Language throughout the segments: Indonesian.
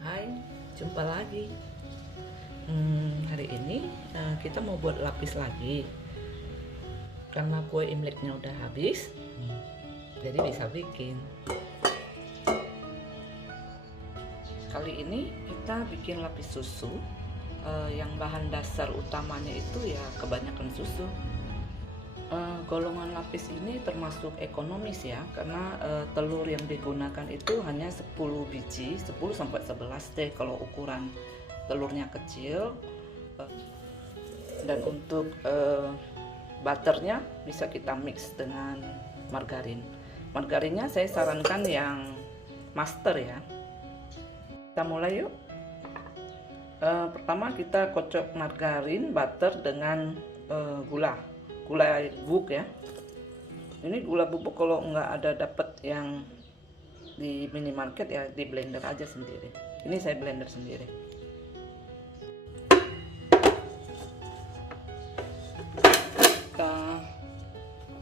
Hai, jumpa lagi. Hari ini kita mau buat lapis lagi. Karena kue Imleknya udah habis, jadi bisa bikin. Kali ini kita bikin lapis susu. Yang bahan dasar utamanya itu ya kebanyakan susu. Golongan lapis ini termasuk ekonomis ya, karena telur yang digunakan itu hanya 10 biji, 10 sampai 11 deh kalau ukuran telurnya kecil. Dan untuk butternya bisa kita mix dengan margarin. Margarinnya saya sarankan yang master ya. Kita mulai yuk. Pertama kita kocok margarin, butter dengan gula bubuk ya. Ini gula bubuk kalau nggak ada dapet yang di minimarket ya di blender aja sendiri. Ini saya blender sendiri. Kita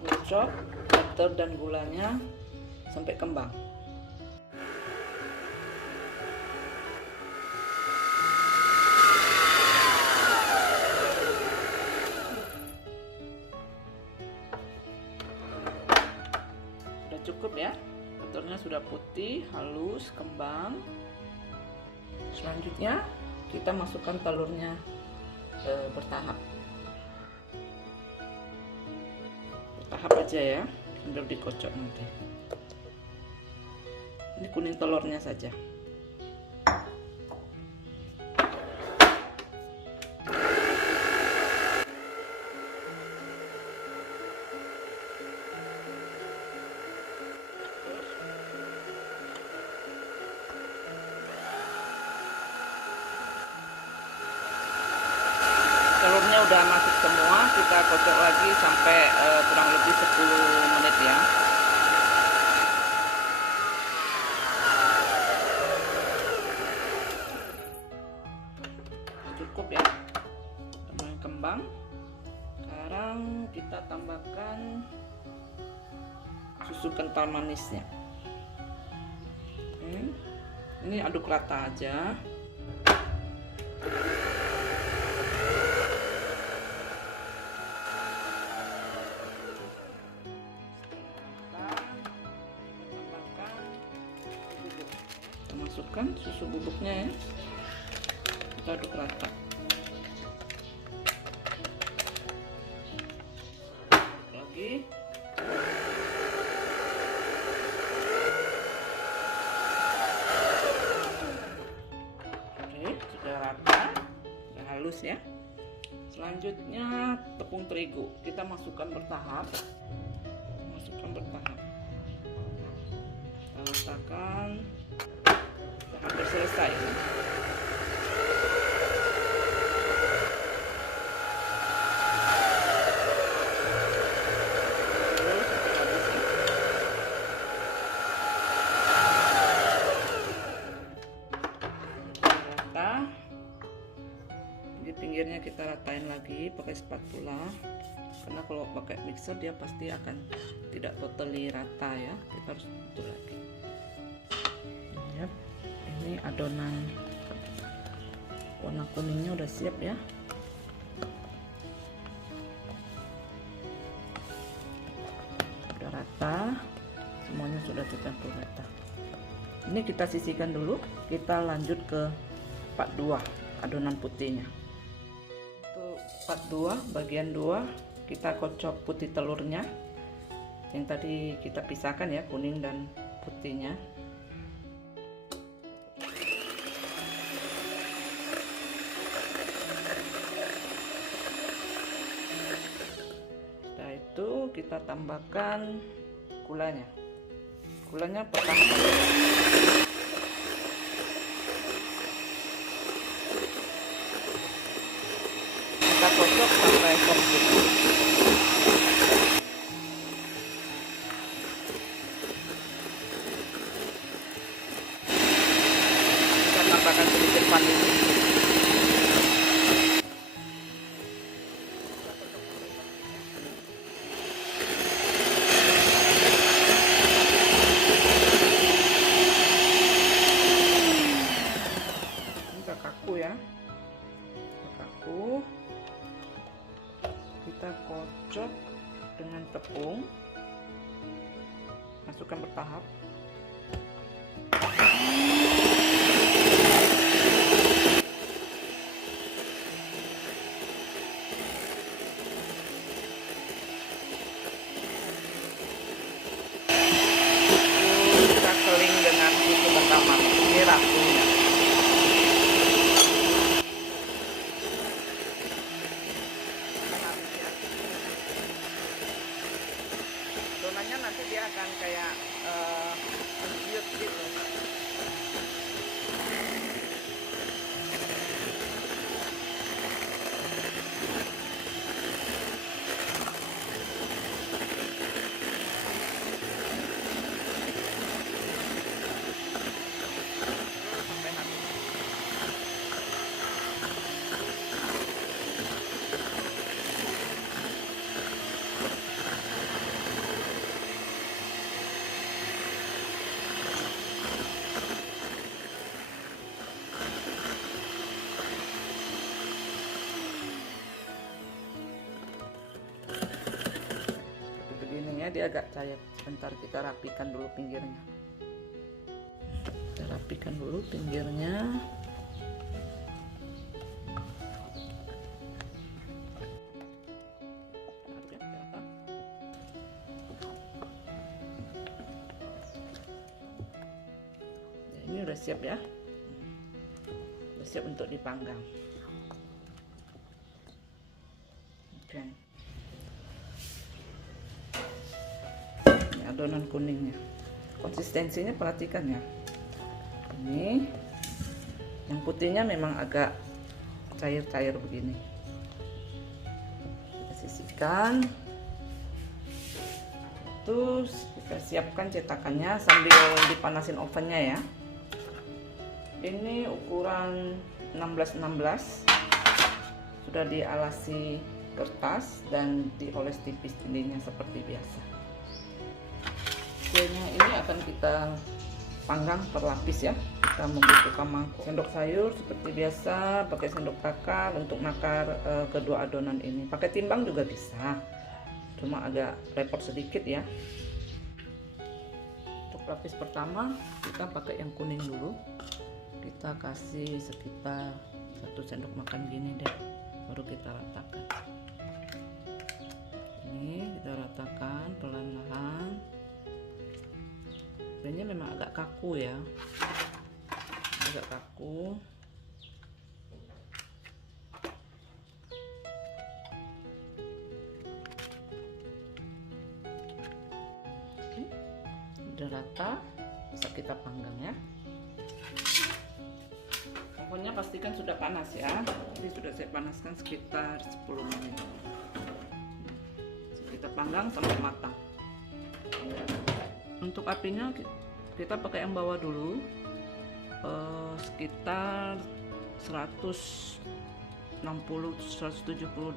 kocok butter dan gulanya sampai kembang. Cukup ya, butternya sudah putih, halus, kembang. Selanjutnya kita masukkan telurnya bertahap aja ya, sambil dikocok nanti. Ini kuning telurnya saja. Telurnya udah masuk semua, kita kocok lagi sampai kurang lebih 10 menit ya. Cukup ya, lumayan kembang. Sekarang kita tambahkan susu kental manisnya. Ini aduk rata aja. Masukkan susu bubuknya ya, kita aduk rata. Lagi oke, sudah rata, sudah halus ya. Selanjutnya tepung terigu kita masukkan bertahap, kita ratakan. Hampir selesai ya. Rata, pinggir-pinggirnya kita ratain lagi pakai spatula, karena kalau pakai mixer dia pasti akan tidak totally rata ya, kita harus tutup lagi. Ini adonan warna kuningnya udah siap ya. Udah rata, semuanya sudah tercampur rata. Ini kita sisihkan dulu, kita lanjut ke part 2 adonan putihnya. Untuk part 2 bagian 2 kita kocok putih telurnya yang tadi kita pisahkan ya, kuning dan putihnya. Kita tambahkan gulanya pertama kita kocok sampai komplit. Kita tambahkan sedikit vanili. kita kocok dengan tepung, masukkan bertahap. Kita keling dengan susu pertama, ini ratunya. Adonannya nanti dia akan kayak menjiut gitu. Sampai habis. Dia agak cair. Sebentar kita rapikan dulu pinggirnya. Kita rapikan dulu pinggirnya. Ini udah siap ya. Udah siap untuk dipanggang. Oke. Adonan kuningnya, konsistensinya perhatikan ya, ini yang putihnya memang agak cair-cair begini. Kita sisihkan, terus kita siapkan cetakannya sambil dipanasin ovennya ya. Ini ukuran 16-16, sudah dialasi kertas dan dioles tipis dindingnya seperti biasa. Kuenya ini akan kita panggang per lapis ya. Kita membutuhkan mangkok, sendok sayur seperti biasa, pakai sendok takar untuk nakar kedua adonan ini. Pakai timbang juga bisa, cuma agak repot sedikit ya. Untuk lapis pertama kita pakai yang kuning dulu. Kita kasih sekitar 1 sendok makan gini deh, baru kita ratakan. Ini kita ratakan pelan-pelan. Sebenarnya memang agak kaku ya, agak kaku. Oke, udah rata, bisa kita panggang ya. Pokoknya pastikan sudah panas ya. Jadi sudah saya panaskan sekitar 10 menit. Kita panggang sampai matang. Untuk apinya kita pakai yang bawah dulu, sekitar 160-170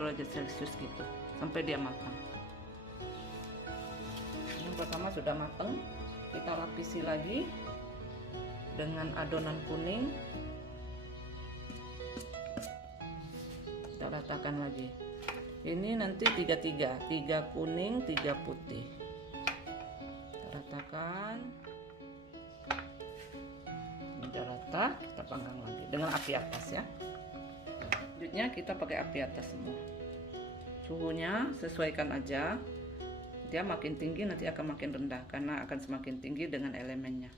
derajat Celcius gitu, sampai dia matang. Yang pertama sudah matang, kita lapisi lagi dengan adonan kuning, kita ratakan lagi. Ini nanti 3 kuning 3 putih. Ratakan, udah rata, kita panggang lagi dengan api atas ya. Selanjutnya kita pakai api atas semua. Suhunya sesuaikan aja, dia makin tinggi nanti akan makin rendah karena akan semakin tinggi dengan elemennya.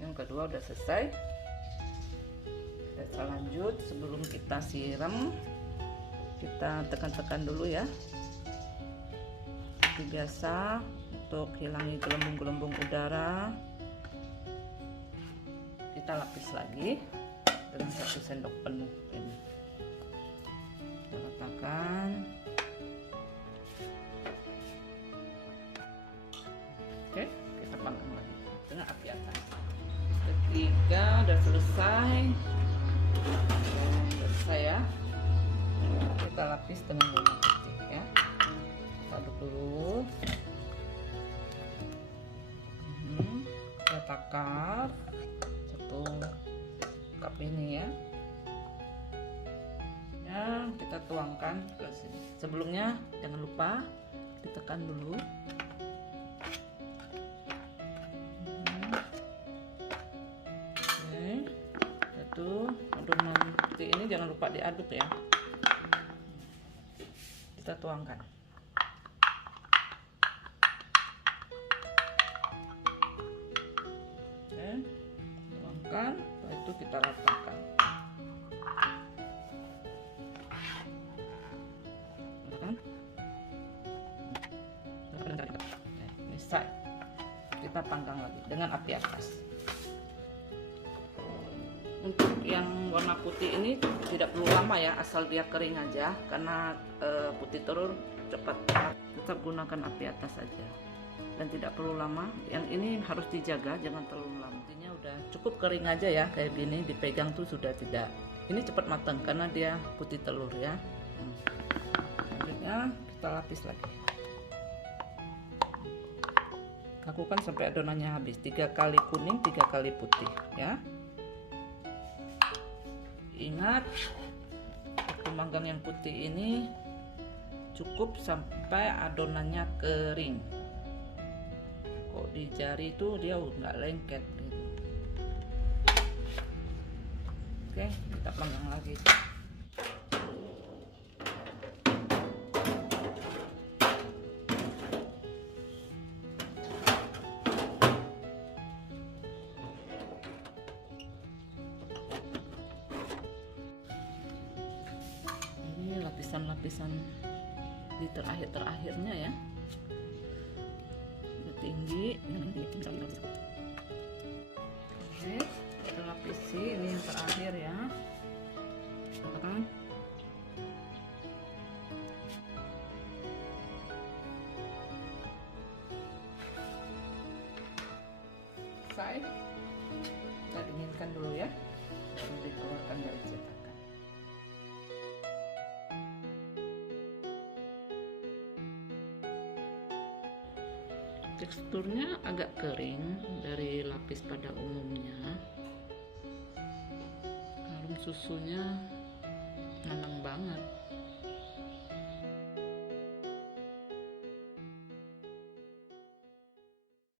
Yang kedua udah selesai. Kita lanjut, sebelum kita siram kita tekan-tekan dulu ya, seperti biasa untuk hilangi gelembung-gelembung udara. Kita lapis lagi dengan 1 sendok penuh ini. Kita ratakan. Oke, kita panggang lagi dengan api atas. Ketika udah selesai ya, kita lapis dengan warna putih ya. Kita aduk dulu. Kita takar 1 cup ini ya. Kita tuangkan ke sini. Sebelumnya jangan lupa ditekan dulu. Oke, itu adonan putih ini jangan lupa diaduk ya. Kita tuangkan. Oke, tuangkan, setelah itu kita ratakan. Ini side. Kita panggang lagi dengan api atas. Untuk yang warna putih ini tidak perlu lama ya, asal dia kering aja, karena putih telur cepat. Tetap gunakan api atas saja dan tidak perlu lama. Yang ini harus dijaga, jangan terlalu lama. Artinya udah cukup kering aja ya, kayak gini dipegang tuh sudah tidak. Ini cepat matang karena dia putih telur ya. Selanjutnya kita lapis lagi. Lakukan sampai adonannya habis. 3 kali kuning, 3 kali putih ya. Ingat, waktu manggang yang putih ini cukup sampai adonannya kering. Kok di jari itu dia nggak lengket gitu. Oke, kita panggang lagi. Lapisan di terakhirnya ya, udah tinggi. Oke, kita lapisi ini yang terakhir ya. Selesai, kita dinginkan dulu ya, baru dikeluarkan dari cetakan. Teksturnya agak kering dari lapis pada umumnya. Harum susunya enak banget.